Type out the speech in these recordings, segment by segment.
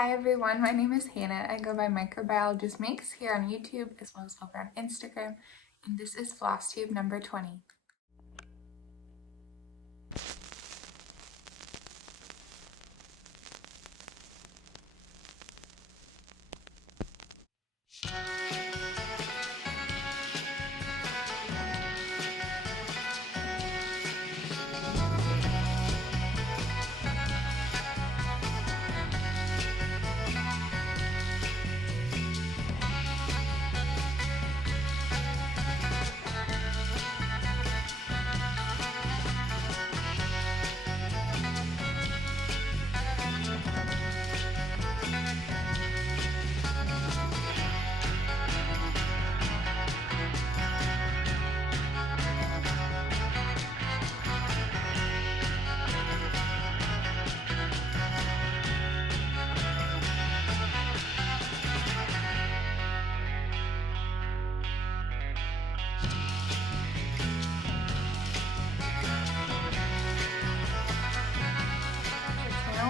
Hi everyone, my name is Hannah. I go by Microbiologist Makes here on YouTube as well as over on Instagram, and this is Flosstube number 20.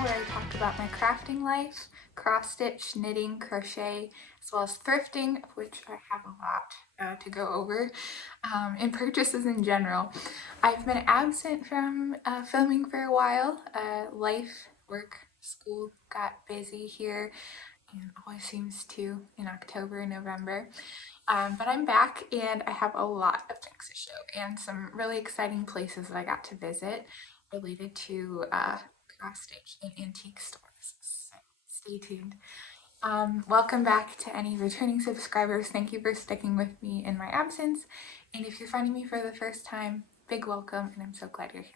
Where I talk about my crafting life, cross stitch, knitting, crochet, as well as thrifting, of which I have a lot to go over, and purchases in general. I've been absent from filming for a while. Life, work, school got busy here, and always seems to in October and November. But I'm back and I have a lot of things to show and some really exciting places that I got to visit related to cross stitch and antique stores. So stay tuned. Welcome back to any returning subscribers. Thank you for sticking with me in my absence. And if you're finding me for the first time, big welcome, and I'm so glad you're here.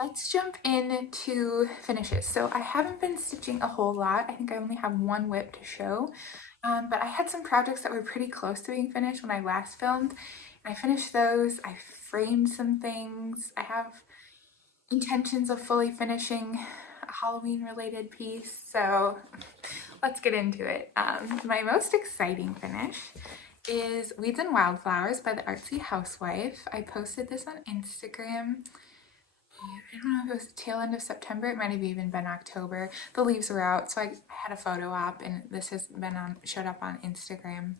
Let's jump into finishes. So I haven't been stitching a whole lot. I think I only have one whip to show. But I had some projects that were pretty close to being finished when I last filmed. And I finished those. I framed some things. I have intentions of fully finishing a Halloween related piece, so let's get into it. My most exciting finish is Weeds and Wildflowers by the Artsy Housewife. I posted this on Instagram. I don't know if it was the tail end of September, it might have even been October. The leaves were out, so I had a photo op, and this has been showed up on Instagram.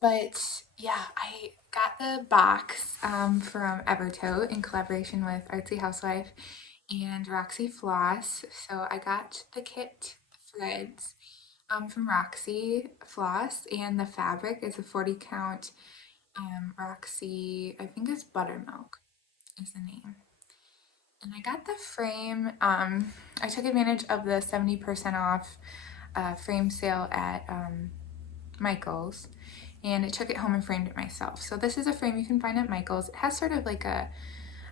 But yeah, I got the box from Evertote in collaboration with Artsy Housewife and Roxy Floss. So I got the kit threads from Roxy Floss, and the fabric is a 40 count Roxy, I think it's Buttermilk is the name. And I got the frame. I took advantage of the 70% off frame sale at Michael's, and I took it home and framed it myself. So this is a frame you can find at Michael's. It has sort of like a,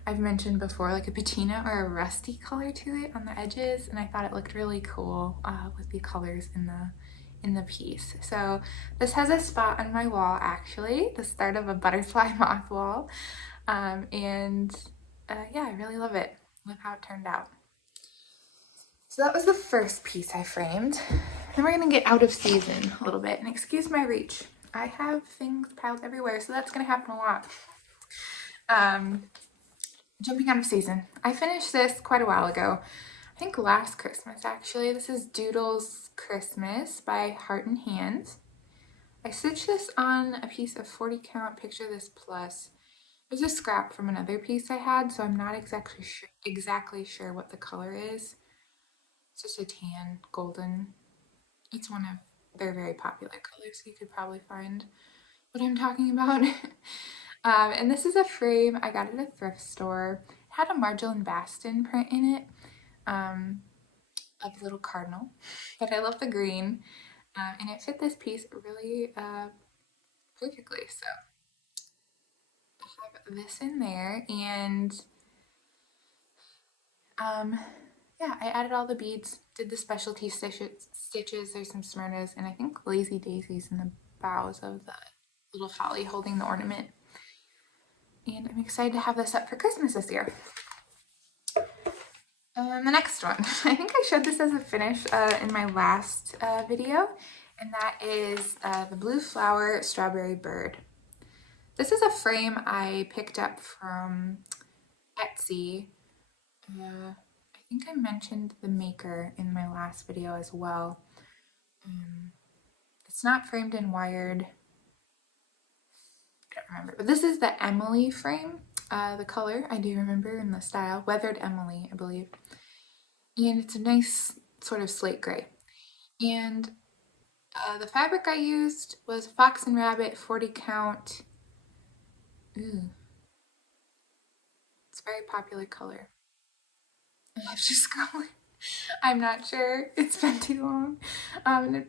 I've mentioned before, like a patina or a rusty color to it on the edges, and I thought it looked really cool with the colors in the piece. So this has a spot on my wall, actually, the start of a butterfly moth wall, and yeah, I really love it. Love how it turned out. So that was the first piece I framed. Then we're gonna get out of season a little bit, and excuse my reach. I have things piled everywhere, so that's gonna happen a lot. Jumping out of season. I finished this quite a while ago. I think last Christmas, actually. This is Doodles Christmas by Heart and Hands. I stitched this on a piece of 40 count Picture This Plus. It was a scrap from another piece I had, so I'm not exactly sure what the color is. It's just a tan, golden. It's one of their very popular colors. You could probably find what I'm talking about. And this is a frame. I got it at a thrift store. It had a Marjolaine Baston print in it of a little cardinal, but I love the green, and it fit this piece really perfectly. So I have this in there, and yeah, I added all the beads, did the specialty stitches. There's some Smyrnas and I think Lazy Daisies in the bows of the little holly holding the ornament. And I'm excited to have this up for Christmas this year. The next one, I think I showed this as a finish in my last video, and that is the Blue Flower Strawberry Bird. This is a frame I picked up from Etsy. I think I mentioned the maker in my last video as well. It's not framed and wired. I don't remember, but this is the Emily frame. The color I do remember, and the style, Weathered Emily, I believe. And it's a nice sort of slate gray. And the fabric I used was Fox and Rabbit 40 count. Ooh. It's a very popular color. I have to scroll. I'm not sure. It's been too long.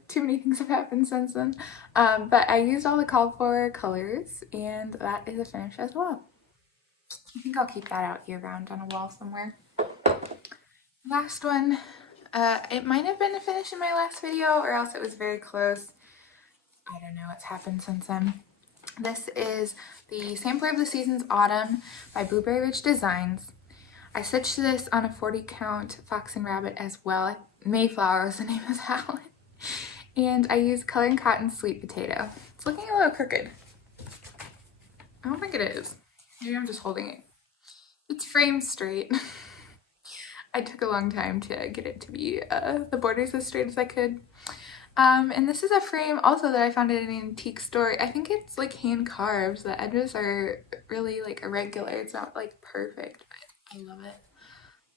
Too many things have happened since then. But I used all the called for colors, and that is a finish as well. I think I'll keep that out year round on a wall somewhere. Last one. It might have been a finish in my last video, or else it was very close. I don't know what's happened since then. This is the Sampler of the Seasons Autumn by Blueberry Ridge Designs. I stitched this on a 40 count Fox and Rabbit as well. Mayflower is the name of that one. And I used Coloring Cotton Sweet Potato. It's looking a little crooked. I don't think it is. Maybe I'm just holding it. It's framed straight. I took a long time to get it to be the borders as straight as I could. And this is a frame also that I found at an antique store. I think it's like hand carved. The edges are really like irregular. It's not like perfect, but I love it.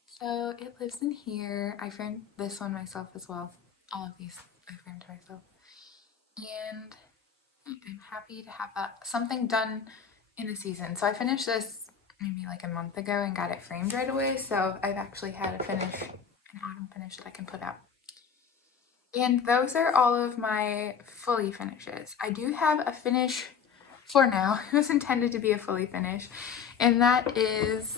So it lives in here. I framed this one myself as well. All of these I framed myself. And I'm happy to have something done in the season. So I finished this maybe like a month ago and got it framed right away. So I've actually had a finish, an autumn finish that I can put out. And those are all of my fully finishes. I do have a finish for now. It was intended to be a fully finish. And that is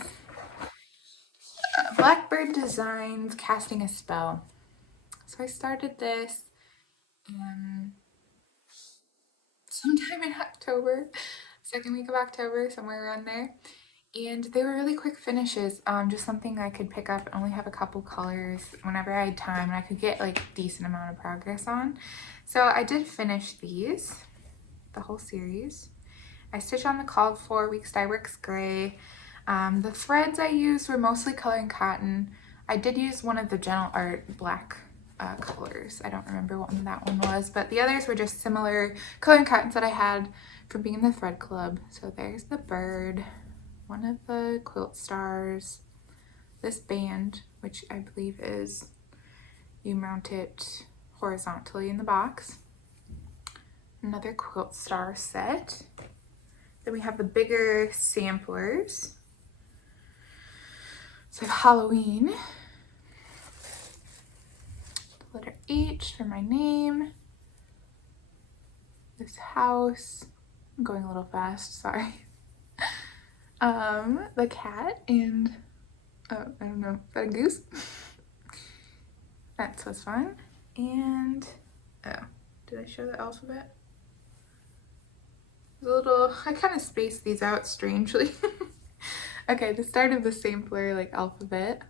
Blackbird Designs Casting a Spell. So I started this sometime in October, second week of October, somewhere around there. And they were really quick finishes, just something I could pick up and only have a couple colors whenever I had time, and I could get like a decent amount of progress on. So I did finish these, the whole series. I stitched on the called for Weeks Dye Works Gray. The threads I used were mostly Coloring Cotton. I did use one of the Gentle Art black colors. I don't remember what one that one was, but the others were just similar Coloring Cottons that I had from being in the thread club. So there's the bird, one of the quilt stars, this band, which I believe is you mount it horizontally in the box, another quilt star set. Then we have the bigger samplers. So I have Halloween, the letter H for my name, this house, I'm going a little fast, sorry. The cat and, I don't know, is that a goose? That was fun. And, did I show the alphabet? A little, I kind of spaced these out strangely. Okay, the start of the sampler, like alphabet.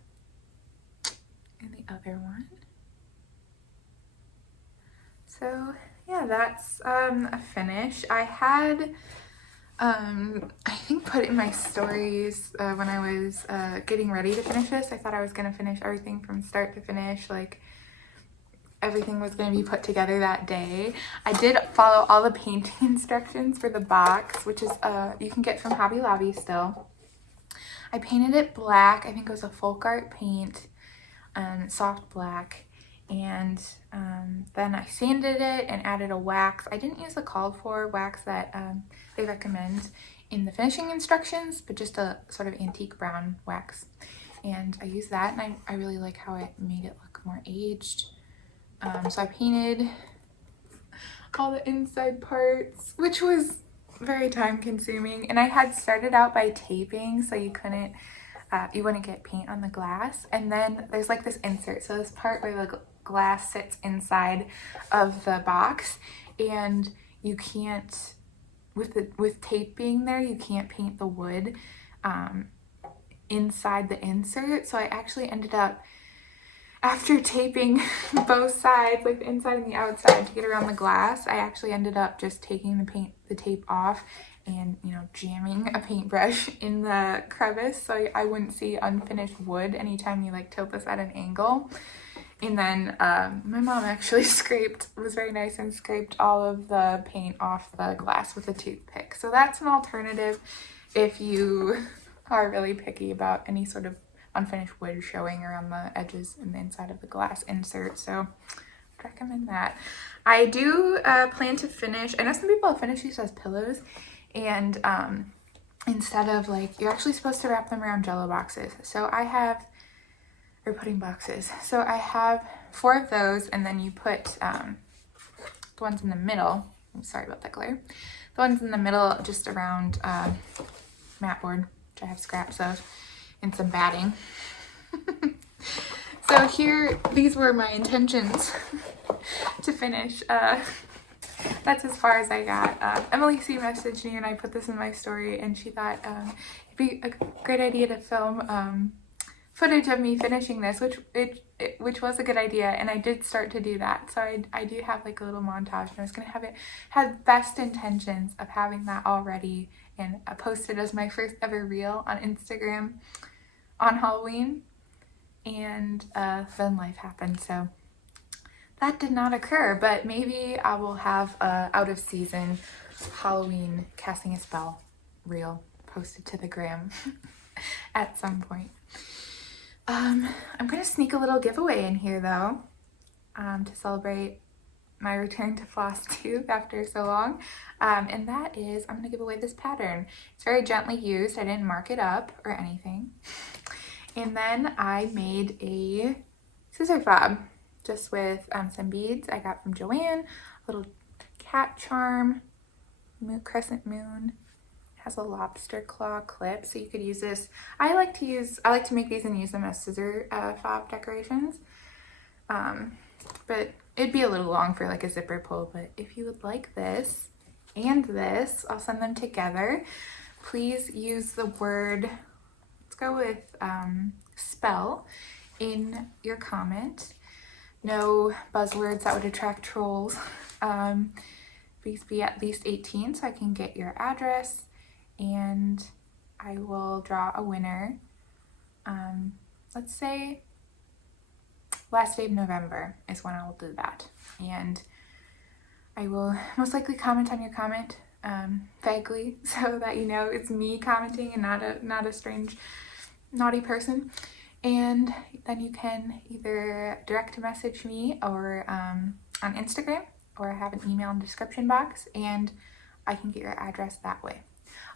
And the other one. So, yeah, that's a finish. I had I think put in my stories when I was getting ready to finish this. I thought I was going to finish everything from start to finish, like everything was going to be put together that day. I did follow all the painting instructions for the box, which is you can get from Hobby Lobby still. I painted it black. I think it was a folk art paint, soft black. And then I sanded it and added a wax. I didn't use the called for wax that they recommend in the finishing instructions, but just a sort of antique brown wax. And I used that, and I really like how it made it look more aged. So I painted all the inside parts, which was very time consuming. And I had started out by taping, so you couldn't, you wouldn't get paint on the glass. And then there's like this insert, so this part where the glass sits inside of the box, and you can't, with tape being there, you can't paint the wood inside the insert. So I actually ended up, after taping both sides, like the inside and the outside, to get around the glass, I actually ended up just taking the tape off and, you know, jamming a paintbrush in the crevice so I wouldn't see unfinished wood anytime you like tilt this at an angle. And then my mom actually was very nice and scraped all of the paint off the glass with a toothpick. So that's an alternative if you are really picky about any sort of unfinished wood showing around the edges and the inside of the glass insert. So I'd recommend that. I do plan to finish, I know some people have finished these as pillows, and instead of like, you're actually supposed to wrap them around Jello boxes. So I have, or pudding boxes. So I have 4 of those, and then you put the ones in the middle, I'm sorry about that glare, the ones in the middle just around mat board, which I have scraps of, and some batting. So here, these were my intentions to finish. That's as far as I got. Emily C messaged me and I put this in my story, and she thought it'd be a great idea to film footage of me finishing this, which was a good idea, and I did start to do that. So I do have like a little montage, and I was gonna have best intentions of having that already and posted as my first ever reel on Instagram on Halloween, and then life happened, so that did not occur. But maybe I will have a out of season Halloween casting a spell reel posted to the gram at some point. I'm gonna sneak a little giveaway in here though, to celebrate my return to Flosstube after so long, and that is I'm gonna give away this pattern. It's very gently used. I didn't mark it up or anything. And then I made a scissor fob just with some beads I got from Joanne, a little cat charm, crescent moon. Has a lobster claw clip, so you could use this. I like to make these and use them as scissor fob decorations, but it'd be a little long for like a zipper pull. But if you would like this and this, I'll send them together. Please use the word, let's go with spell, in your comment. No buzzwords that would attract trolls. Please be at least 18 so I can get your address, and I will draw a winner. Let's say last day of November is when I will do that, and I will most likely comment on your comment vaguely so that you know it's me commenting and not a strange naughty person. And then you can either direct message me or on Instagram, or I have an email in the description box, and I can get your address that way.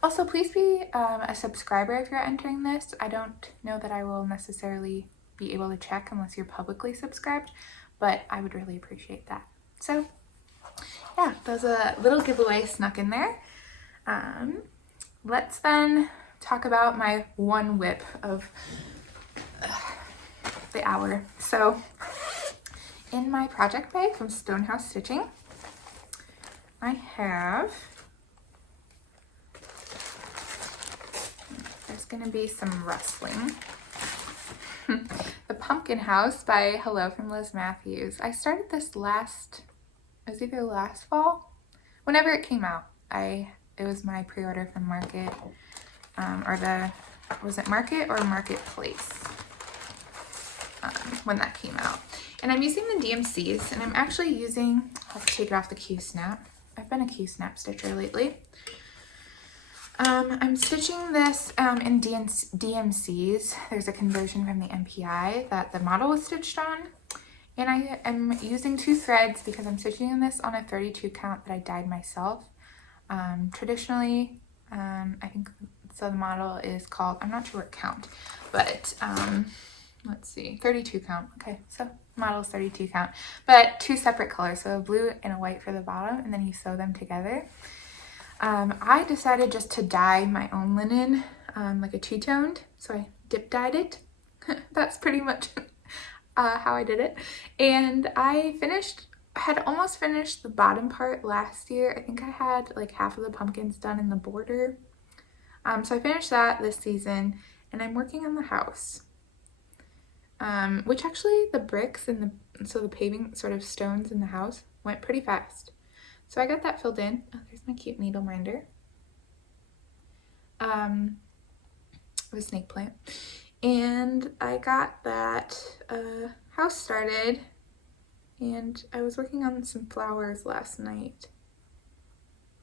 Also, please be a subscriber if you're entering this. I don't know that I will necessarily be able to check unless you're publicly subscribed, but I would really appreciate that. So yeah, there's a little giveaway snuck in there. Let's then talk about my one whip of the hour. So in my project bag from Stonehouse Stitching, I have, there's gonna be some rustling. The Pumpkin House by Hello from Liz Mathews. I started this it was either last fall, whenever it came out. It was my pre-order from Market, was it Market or Marketplace? When that came out. And I'm using the DMCs, and I'm actually using, I'll have to take it off the Q-snap. I've been a Q-snap stitcher lately. I'm stitching this in DMCs. There's a conversion from the MPI that the model was stitched on. And I am using 2 threads because I'm stitching this on a 32 count that I dyed myself. Traditionally, I think, so the model is called, I'm not sure what count, but let's see, 32 count. Okay, so model is 32 count, but 2 separate colors, so a blue and a white for the bottom, and then you sew them together. I decided just to dye my own linen, like a two-toned, so I dip dyed it. That's pretty much how I did it. And I had almost finished the bottom part last year. I think I had like half of the pumpkins done in the border. So I finished that this season, and I'm working on the house. Which actually the bricks and the paving sort of stones in the house went pretty fast. So I got that filled in. Oh, there's my cute needle minder. of a snake plant. And I got that house started, and I was working on some flowers last night,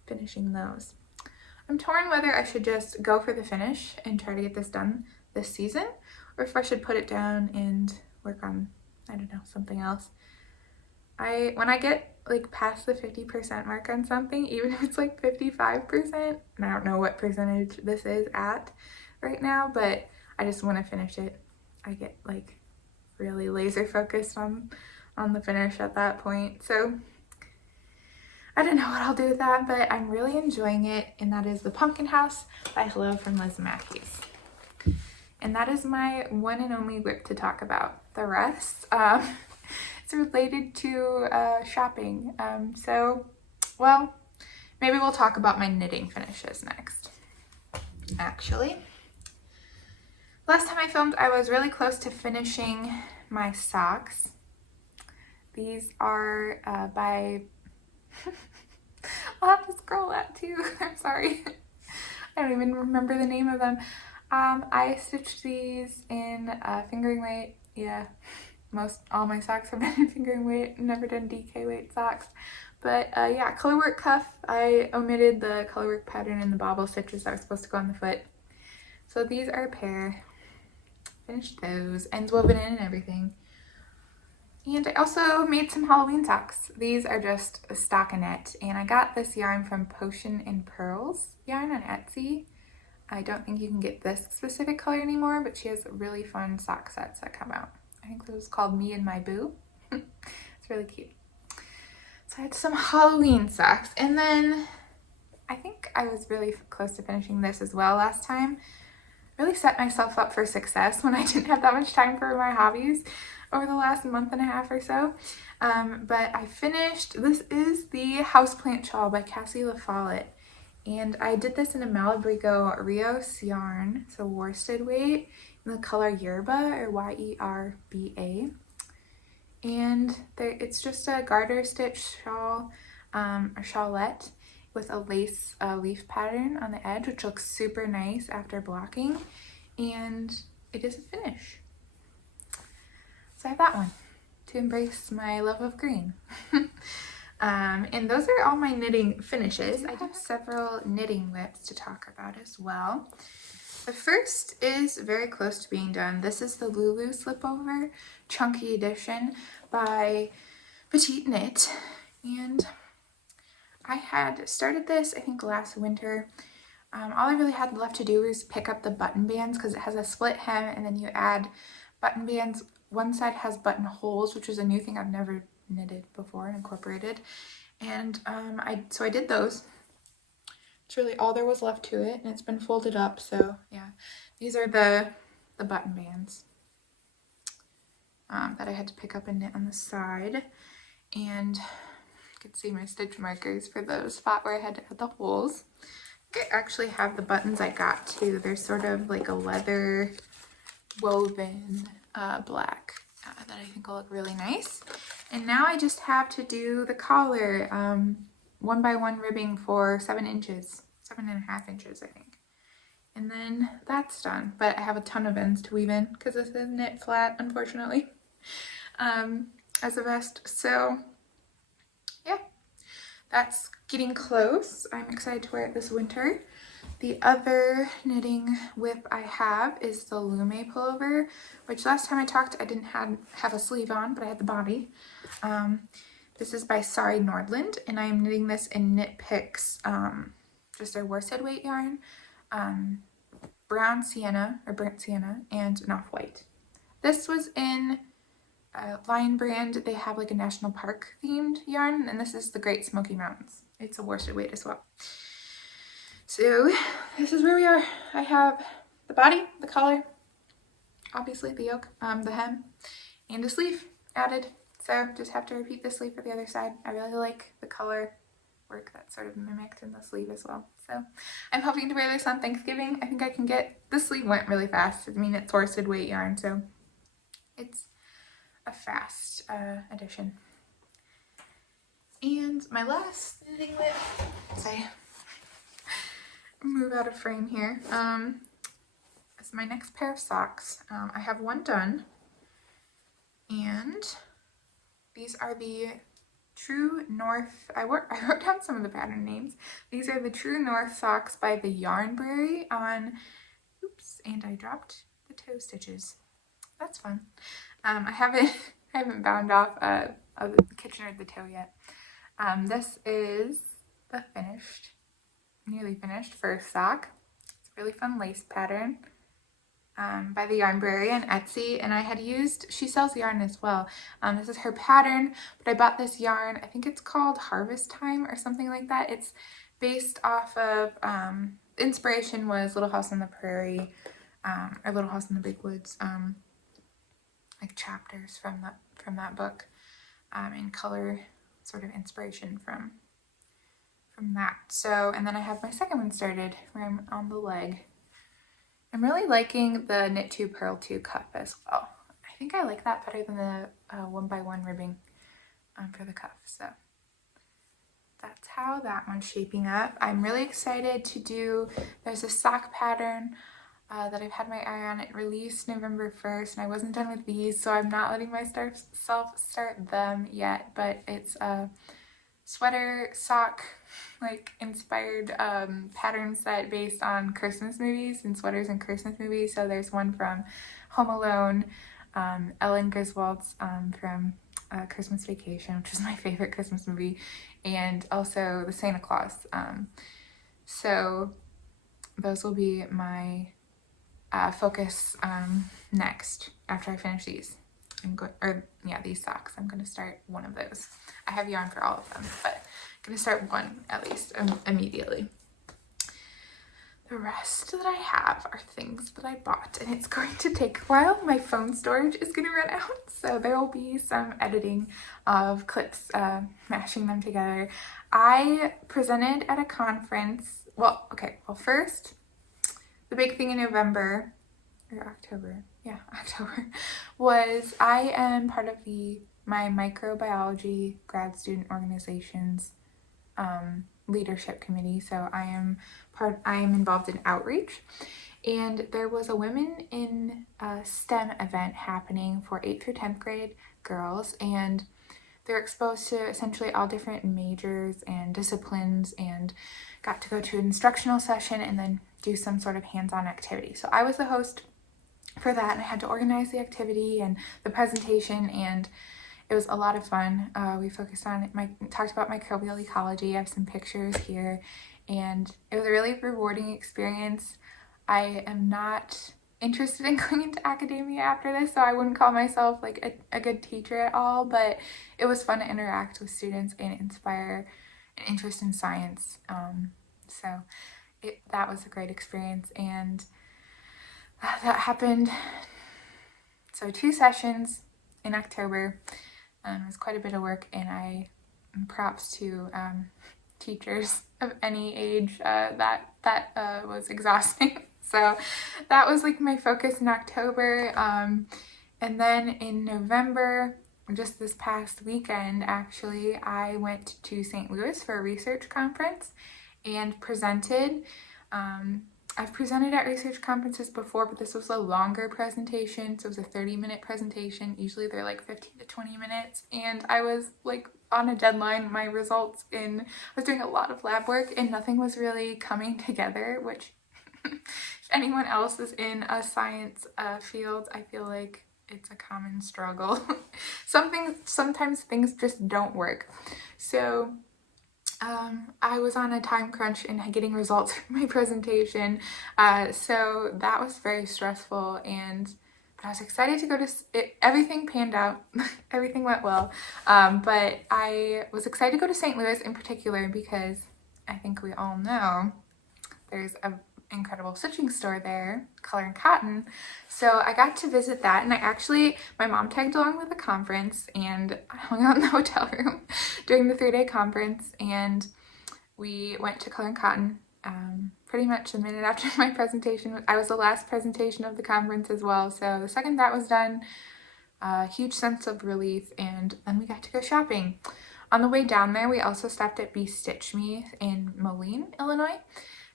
finishing those. I'm torn whether I should just go for the finish and try to get this done this season, or if I should put it down and work on, I don't know, something else. When I get like past the 50% mark on something, even if it's like 55%, and I don't know what percentage this is at right now, but I just want to finish it. I get like really laser focused on the finish at that point. So I don't know what I'll do with that, but I'm really enjoying it, and that is the Pumpkin House by Hello from Mathews. And that is my one and only whip to talk about. The rest, it's related to shopping. So, well, maybe we'll talk about my knitting finishes next. Actually, last time I filmed, I was really close to finishing my socks. These are by... I'll have to scroll that too. I'm sorry. I don't even remember the name of them. I stitched these in fingering weight. Yeah, all my socks have been in fingering weight. Never done DK weight socks. But yeah, colorwork cuff. I omitted the colorwork pattern and the bobble stitches that were supposed to go on the foot. So these are a pair. Finished those. Ends woven in and everything. And I also made some Halloween socks. These are just a stockinette, and I got this yarn from Potion and Pearls yarn on Artsy. I don't think you can get this specific color anymore, but she has really fun sock sets that come out. I think this was called Me and My Boo. It's really cute. So I had some Halloween socks, and then I think I was really close to finishing this as well last time. Really set myself up for success when I didn't have that much time for my hobbies over the last month and a half or so. But I finished, this is the Houseplant Shawl by Cassie LaFollete. And I did this in a Malabrigo Rios yarn, so worsted weight, in the color Yerba, or Y-E-R-B-A. And it's just a garter stitch shawl, or shawlette, with a lace leaf pattern on the edge, which looks super nice after blocking. And it is a finish. So I have that one to embrace my love of green. And those are all my knitting finishes. I have several knitting whips to talk about as well. The first is very close to being done. This is the Lulu Slipover Chunky Edition by Petite Knit. And I had started this, I think, last winter. All I really had left to do was pick up the button bands, because it has a split hem and then you add button bands. One side has buttonholes, which is a new thing I've never knitted before and incorporated. And so I did those. It's really all there was left to it, and it's been folded up. So yeah, these are the button bands that I had to pick up and knit on the side. And you can see my stitch markers for the spot where I had to add the holes. I actually have the buttons I got too. They're sort of like a leather woven black that I think will look really nice. And now I just have to do the collar, 1x1 ribbing for 7 inches, 7.5 inches, I think. And then that's done. But I have a ton of ends to weave in because this is knit flat, unfortunately, as a vest. So yeah, that's getting close. I'm excited to wear it this winter. The other knitting whip I have is the Lumme Pullover, which last time I talked I didn't have a sleeve on, but I had the body. This is by Sari Nordland, and I am knitting this in Knit Picks, just their worsted weight yarn, brown sienna, or burnt sienna, and an off-white. This was in Lion Brand. They have like a national park themed yarn, and this is the Great Smoky Mountains. It's a worsted weight as well. So this is where we are. I have the body, the collar, obviously the yoke, the hem, and a sleeve added. So just have to repeat the sleeve for the other side. I really like the color work that's sort of mimicked in the sleeve as well. So I'm hoping to wear this on Thanksgiving. I think I can get, the sleeve went really fast. I mean, it's worsted weight yarn, so it's a fast addition. And my last knitting whip, sorry, move out of frame here. This is my next pair of socks. I have one done, and these are the True North. I wrote down some of the pattern names. These are the True North socks by the Yarn Brewery on. Oops, and I dropped the toe stitches. That's fun. I haven't bound off the Kitchener the toe yet. This is the nearly finished first sock. It's a really fun lace pattern by the Yarn Brewery on Etsy, and she sells yarn as well. This is her pattern, but I bought this yarn, I think it's called Harvest Time or something like that. It's based off of, inspiration was Little House on the Prairie, or Little House in the Big Woods, like chapters from that book, and color sort of inspiration from that. So, and then I have my second one started where I'm on the leg. I'm really liking the Knit 2 Purl 2 cuff as well. I think I like that better than the 1x1 ribbing for the cuff. So that's how that one's shaping up. I'm really excited to do, there's a sock pattern that I've had my eye on. It released November 1st, and I wasn't done with these, so I'm not letting myself start them yet, but it's a sweater sock like inspired pattern set based on Christmas movies and sweaters in Christmas movies. So there's one from Home Alone, Ellen Griswold's from Christmas Vacation, which is my favorite Christmas movie, and also the Santa Claus. So those will be my focus next after I finish these. These socks. I'm going to start one of those. I have yarn for all of them, but I'm going to start one at least immediately. The rest that I have are things that I bought, and it's going to take a while. My phone storage is going to run out, so there will be some editing of clips, mashing them together. I presented at a conference. First, the big thing in November, or October, October, was I am part of my microbiology grad student organization's leadership committee. So I am involved in outreach, and there was a Women in STEM event happening for 8th through 10th grade girls, and they're exposed to essentially all different majors and disciplines, and got to go to an instructional session and then do some sort of hands-on activity. So I was the host for that, and I had to organize the activity and the presentation, and it was a lot of fun. We focused on talked about microbial ecology. I have some pictures here, and it was a really rewarding experience. I am not interested in going into academia after this, so I wouldn't call myself like a good teacher at all, but it was fun to interact with students and inspire an interest in science. That was a great experience, and that happened. So 2 sessions in October. It was quite a bit of work, and props to teachers of any age. That was exhausting. So that was like my focus in October. And then in November, just this past weekend, actually, I went to St. Louis for a research conference and presented. I've presented at research conferences before, but this was a longer presentation. So it was a 30-minute presentation. Usually they're like 15 to 20 minutes. And I was like on a deadline. I was doing a lot of lab work, and nothing was really coming together, which if anyone else is in a science field, I feel like it's a common struggle. Sometimes things just don't work. So I was on a time crunch and getting results for my presentation, so that was very stressful, but I was excited to go to it. Everything panned out. Everything went well, but I was excited to go to St. Louis in particular because I think we all know there's an incredible stitching store there, Color and Cotton. So I got to visit that, and my mom tagged along with the conference, and I hung out in the hotel room during the 3-day conference, and we went to Color and Cotton pretty much a minute after my presentation. I was the last presentation of the conference as well, so the second that was done, a huge sense of relief, and then we got to go shopping. On the way down there, we also stopped at Be Stitch Me in Moline, Illinois.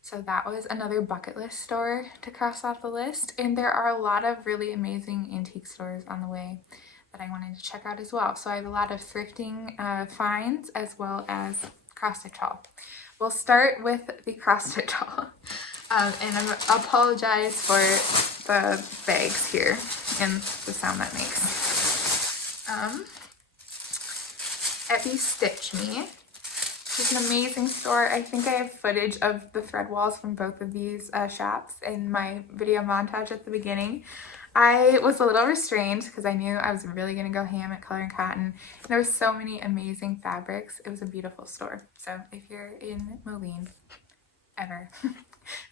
So that was another bucket list store to cross off the list. And there are a lot of really amazing antique stores on the way that I wanted to check out as well. So I have a lot of thrifting finds as well as cross-stitch haul. We'll start with the cross-stitch haul. And I apologize for the bags here and the sound that makes. Effie Stitch Me. It's an amazing store. I think I have footage of the thread walls from both of these shops in my video montage at the beginning. I was a little restrained because I knew I was really going to go ham at Color and Cotton. And there were so many amazing fabrics. It was a beautiful store. So if you're in Moline, ever,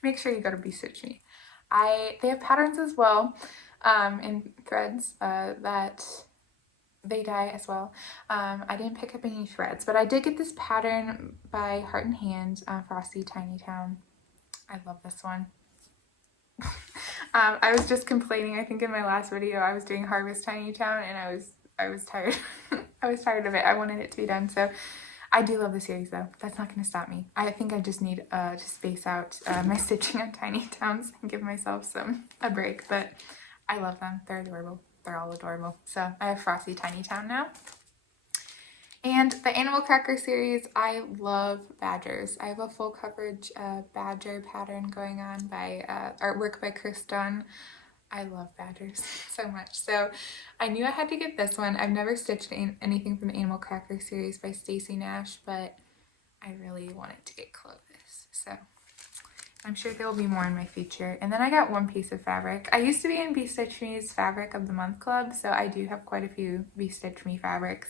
make sure you go to Be Stitch Me. They have patterns as well in threads that they dye as well. I didn't pick up any threads, but I did get this pattern by Heart and Hand, Frosty Tiny Town. I love this one. I was just complaining, I think in my last video, I was doing Harvest Tiny Town and I was tired. I was tired of it. I wanted it to be done. So I do love the series though. That's not going to stop me. I think I just need to space out my stitching on Tiny Towns and give myself a break, but I love them. They're adorable. They're all adorable. So I have Frosty Tiny Town now. And the Animal Cracker series, I love badgers. I have a full coverage badger pattern going on by artwork by Chris Dunn. I love badgers so much. So I knew I had to get this one. I've never stitched anything from the Animal Cracker series by Stacey Nash, but I really wanted to get Clovis. So I'm sure there will be more in my future. And then I got one piece of fabric. I used to be in Be Stitch Me's Fabric of the Month Club, so I do have quite a few Be Stitch Me fabrics.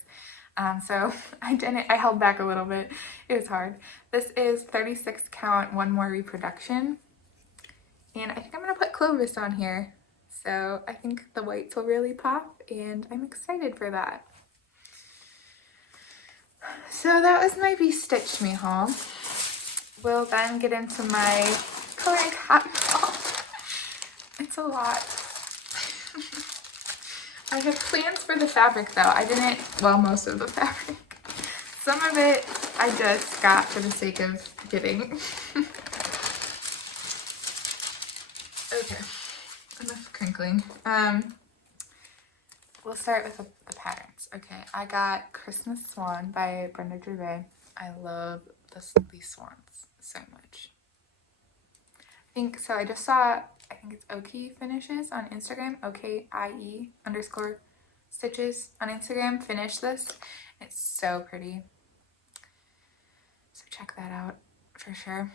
So I held back a little bit. It was hard. This is 36 count, one more reproduction. And I think I'm going to put Clovis on here. So I think the whites will really pop and I'm excited for that. So that was my Be Stitch Me haul. We'll then get into my Color and Cotton haul. It's a lot. I have plans for the fabric though. I didn't, well, most of the fabric. Some of it I just got for the sake of getting. Okay, enough crinkling. We'll start with the patterns. Okay, I got Christmas Swan by Brenda Gervais. I love these swans so much. I think, so I just saw, I think it's Okie Finishes on Instagram, OKIE_stitches on Instagram, finish this. It's so pretty. So check that out for sure.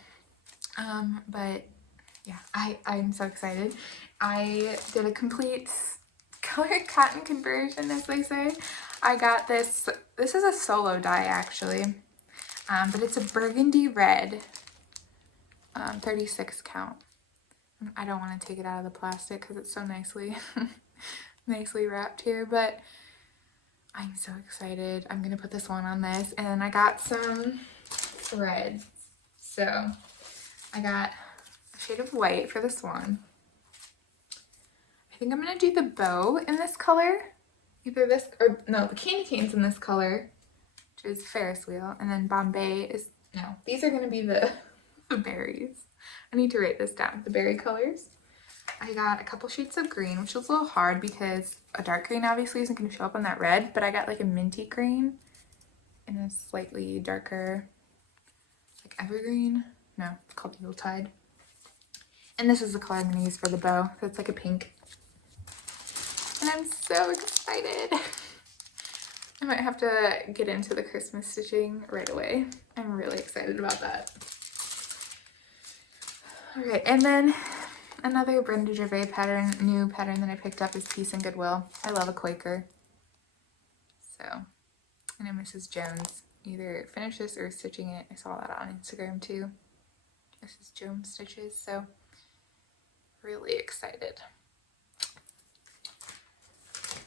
But yeah, I'm so excited. I did a complete Color and Cotton conversion, as they say. I got this is a solo die actually, but it's a burgundy red, 36 count. I don't want to take it out of the plastic because it's so nicely wrapped here, but I'm so excited. I'm gonna put this one on this, and then I got some threads. So I got a shade of white for the swan. I think I'm gonna do the bow in this color, either this or no, the candy cane's in this color, which is Ferris wheel, and then Bombay is, no, these are gonna be the berries. I need to write this down. The berry colors. I got a couple shades of green, which was a little hard because a dark green obviously isn't going to show up on that red, but I got like a minty green and a slightly darker, like evergreen. No, it's called Yuletide. And this is the color I'm going to use for the bow. So it's like a pink. And I'm so excited. I might have to get into the Christmas stitching right away. I'm really excited about that. Alright, and then another Brenda Gervais pattern, new pattern that I picked up is Peace and Goodwill. I love a Quaker. So, I know Mrs. Jones either finished this or stitching it. I saw that on Instagram too. Mrs. Jones stitches, so really excited.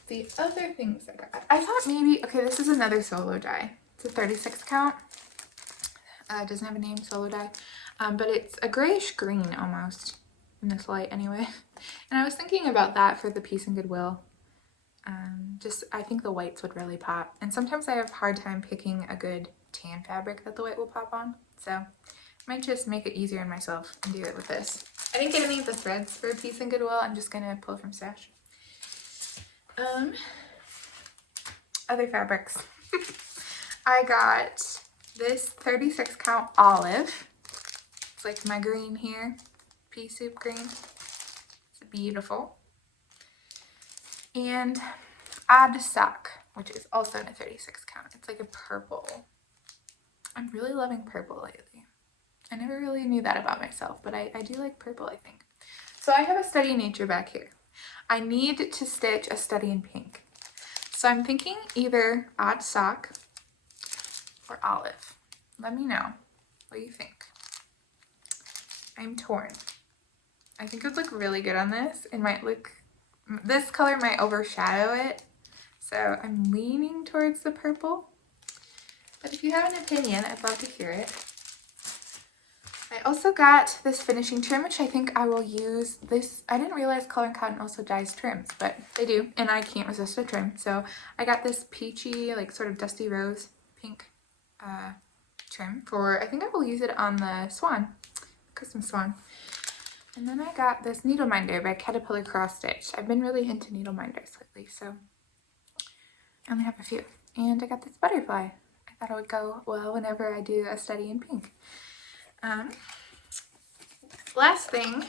The other things I got, I thought maybe, okay, this is another solo die. It's a 36 count. It doesn't have a name, solo die. But it's a grayish green almost, in this light anyway. And I was thinking about that for the Peace and Goodwill. I think the whites would really pop. And sometimes I have a hard time picking a good tan fabric that the white will pop on. So Might just make it easier on myself and do it with this. I didn't get any of the threads for a piece in Goodwill. I'm just gonna pull from stash. Other fabrics. I got this 36 count olive. It's like my green here, pea soup green. It's beautiful. And Odd Sock, which is also in a 36 count. It's like a purple. I'm really loving purple lately. I never really knew that about myself, but I do like purple, I think. So I have a Study in Nature back here. I need to stitch a Study in Pink. So I'm thinking either Odd Sock or Olive. Let me know what you think. I'm torn. I think it would look really good on this. It might look, this color might overshadow it. So I'm leaning towards the purple. But if you have an opinion, I'd love to hear it. I also got this finishing trim, which I think I will use this. I didn't realize Color & Cotton also dyes trims, but they do, and I can't resist a trim. So I got this peachy, like sort of dusty rose pink trim for, I think I will use it on the swan, Christmas swan. And then I got this needle minder by Caterpillar Cross Stitch. I've been really into needle minders lately, so I only have a few. And I got this butterfly. I thought it would go well whenever I do a Study in Pink. Last thing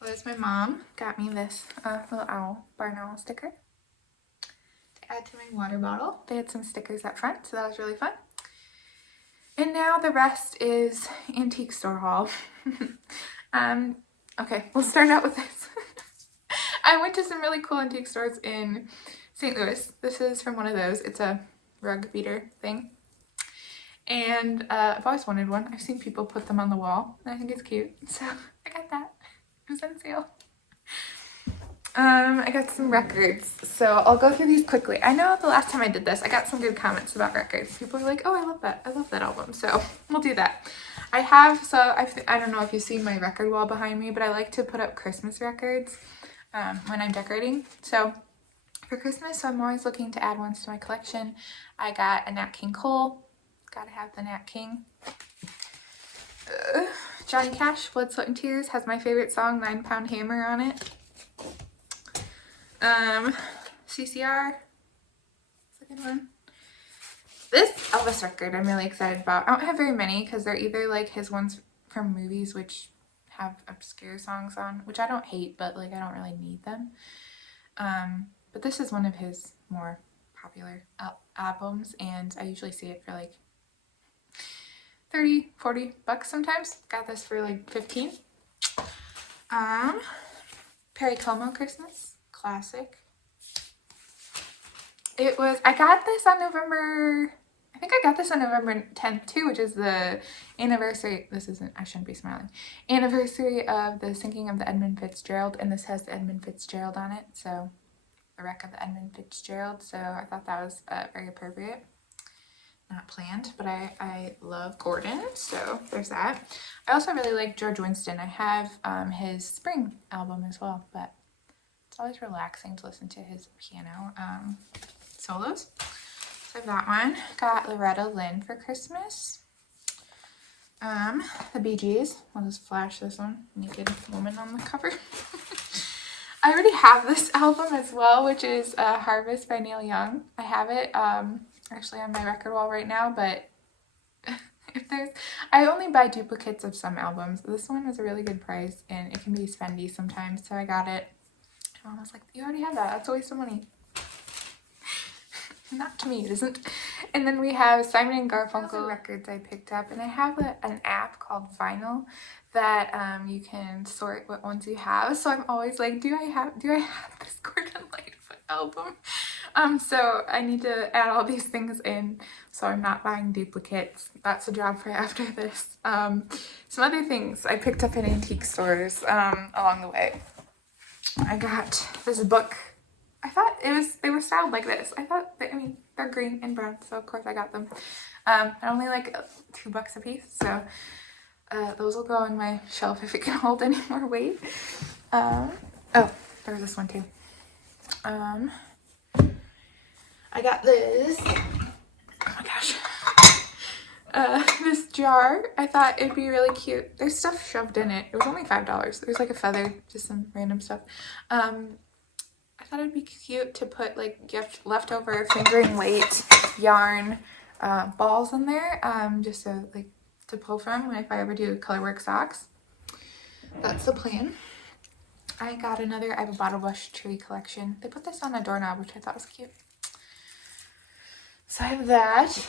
was my mom got me this little owl, barn owl sticker to add to my water bottle. They had some stickers up front, so that was really fun. And now the rest is antique store haul. Okay, we'll start out with this. I went to some really cool antique stores in St. Louis. This is from one of those. It's a rug beater thing. And I've always wanted one. I've seen people put them on the wall, and I think it's cute. So I got that. It was on sale. I got some records. So I'll go through these quickly. I know the last time I did this, I got some good comments about records. People are like, oh, I love that. I love that album. So we'll do that. I don't know if you've seen my record wall behind me, but I like to put up Christmas records when I'm decorating. So for Christmas, I'm always looking to add ones to my collection. I got a Nat King Cole. Gotta have the Nat King. Johnny Cash, Blood, Sweat, and Tears has my favorite song, 9 Pound Hammer, on it. CCR. That's a good one. This Elvis record I'm really excited about. I don't have very many because they're either like his ones from movies which have obscure songs on, which I don't hate, but like I don't really need them. But this is one of his more popular albums, and I usually see it for like 30, 40 bucks sometimes. Got this for like 15. Perry Como Christmas classic. I got this on November 10th too, which is the anniversary. I shouldn't be smiling. Anniversary of the sinking of the Edmund Fitzgerald, and this has the Edmund Fitzgerald on it, so the wreck of the Edmund Fitzgerald. So I thought that was very appropriate. Not planned, but I love Gordon, so there's that. I also really like George Winston. I have his spring album as well, but it's always relaxing to listen to his piano solos. So I have that one. Got Loretta Lynn for Christmas. The Bee Gees. I'll just flash this one. Naked woman on the cover. I already have this album as well, which is Harvest by Neil Young. I have it actually on my record wall right now, but I only buy duplicates of some albums. This one was a really good price, and it can be spendy sometimes, so I got it. And I was like, you already have that. That's a waste of money. Not to me, it isn't. And then we have Simon and Garfunkel records I picked up, and I have an app called Vinyl that you can sort what ones you have. So I'm always like, do I have this Gordon Lightfoot album? So I need to add all these things in, so I'm not buying duplicates. That's a job for after this. Some other things I picked up in antique stores along the way. I got this book. I thought they were styled like this. They're green and brown, so of course I got them. They're only like $2 a piece, so those will go on my shelf if it can hold any more weight. Oh, there's this one too. I got this. Oh my gosh. This jar. I thought it'd be really cute. There's stuff shoved in it. It was only $5. There's like a feather, just some random stuff. I thought it'd be cute to put like gift leftover fingering weight yarn balls in there, just to like to pull from if I ever do colorwork socks. That's the plan. I have a bottle brush tree collection. They put this on a doorknob, which I thought was cute. So I have that.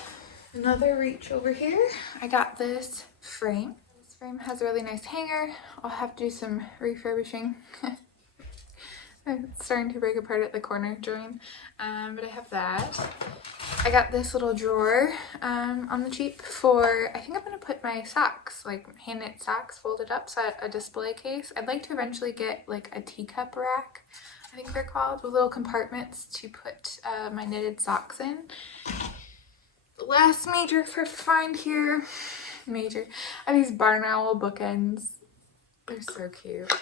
Another reach over here. I got this frame. This frame has a really nice hanger. I'll have to do some refurbishing. It's starting to break apart at the corner join, but I have that. I got this little drawer on the cheap for, I think I'm going to put my socks, like hand knit socks folded up, so a display case. I'd like to eventually get like a teacup rack, I think they're called, with little compartments to put my knitted socks in. The last major find here, are these barn owl bookends. They're so cute.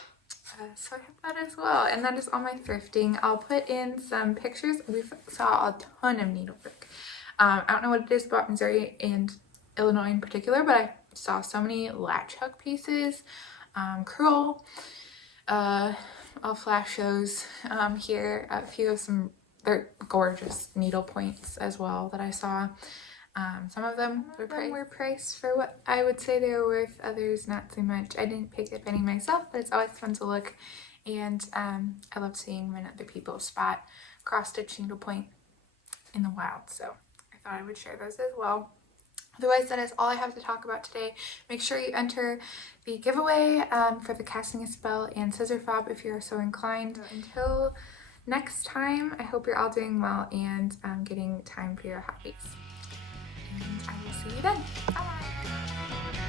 So I have that as well, and that is all my thrifting. I'll put in some pictures. We saw a ton of needlework. I don't know what it is about Missouri and Illinois in particular, but I saw so many latch hook pieces, curl. I'll flash those here. A few of some, they're gorgeous needle points as well that I saw. Some of them were priced for what I would say they were worth, others not so much. I didn't pick up any myself, but it's always fun to look, and I love seeing when other people spot cross-stitch needlepoint in the wild, so I thought I would share those as well. Otherwise, that is all I have to talk about today. Make sure you enter the giveaway for the Casting a Spell and Scissor Fob if you're so inclined. Until next time, I hope you're all doing well and getting time for your hobbies. And I will see you then. Bye!